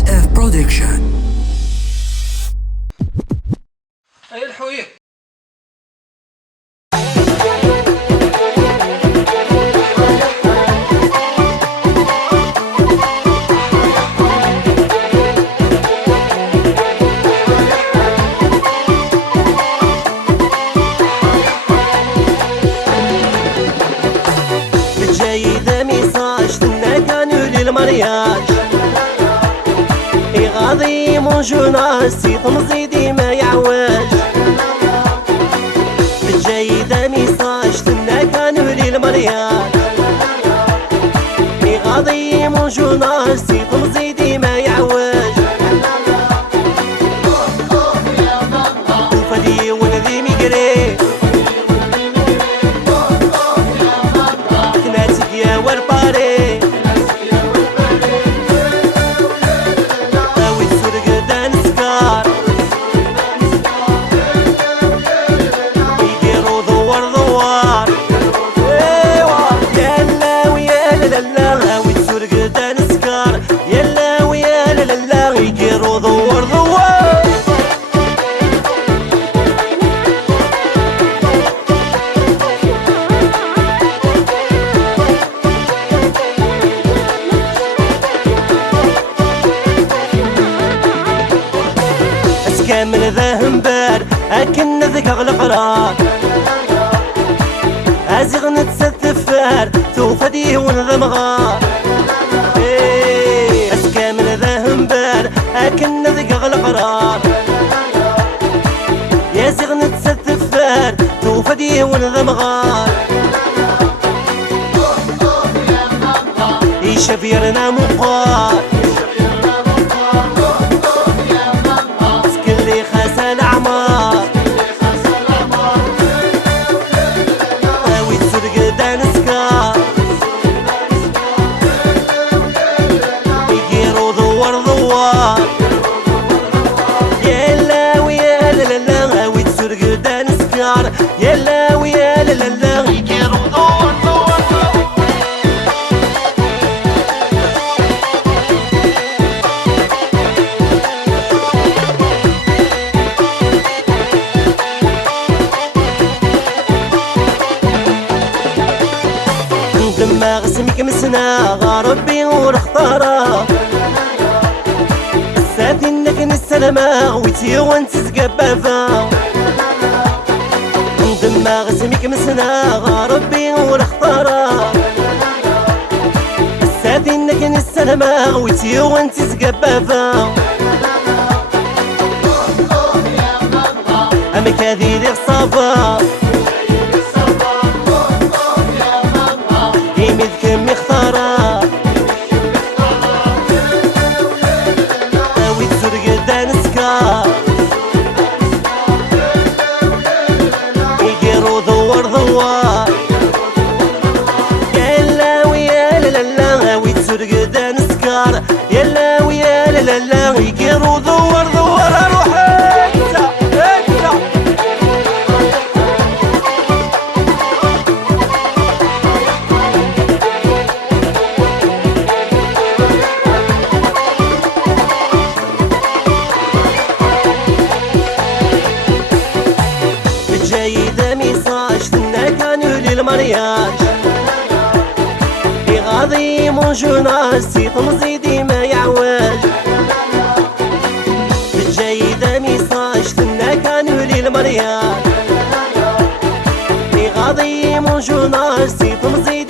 SF Production. أي الحوير بالجايدة ميساج تنا كانوا للمرياج غاضي مونجوناج سي تمزيدي ما يعواج. بالجايدة ميساج تنا كانوا للمرياج غاضي مونجوناج سي تمزيدي ما يعواج. وفدي ولدي ميقري كناتك يا ورباري كامل ذا همبار أكن ذك غلقرار أزيغ نتستفار توفديه ونذا مغار. كامل ذا همبار أكن ذك غلقرار يزيغ نتستفار توفديه ونذا مغار. يشفيرنا مقار يلا ويا لا لا لا يكيرو دور دور. دماغ سمك مسنا غربي ورختارا ساتنك نسلما ويتي وانت تقبافا. دماغ سميك مسنا غربي ورختارا ساتنك نسلما ويتي وانت تقبافا. أمك هذي لي صافا يمدك مختارا ويتسرق دانسكا ودور ضوار. يلا ويا لا لا ويتسرق دانسكار يلا ويا لا لا يكيرو دور دور. اروح هكذا هكذا بالجايدة ميساج تنا كانوا للمرياج غاضي مونجوناج سي تمزيدي ما يعواج. بالجايدة ميساج تنا كانوا للمرياج غاضي مونجوناج سي تمزيدي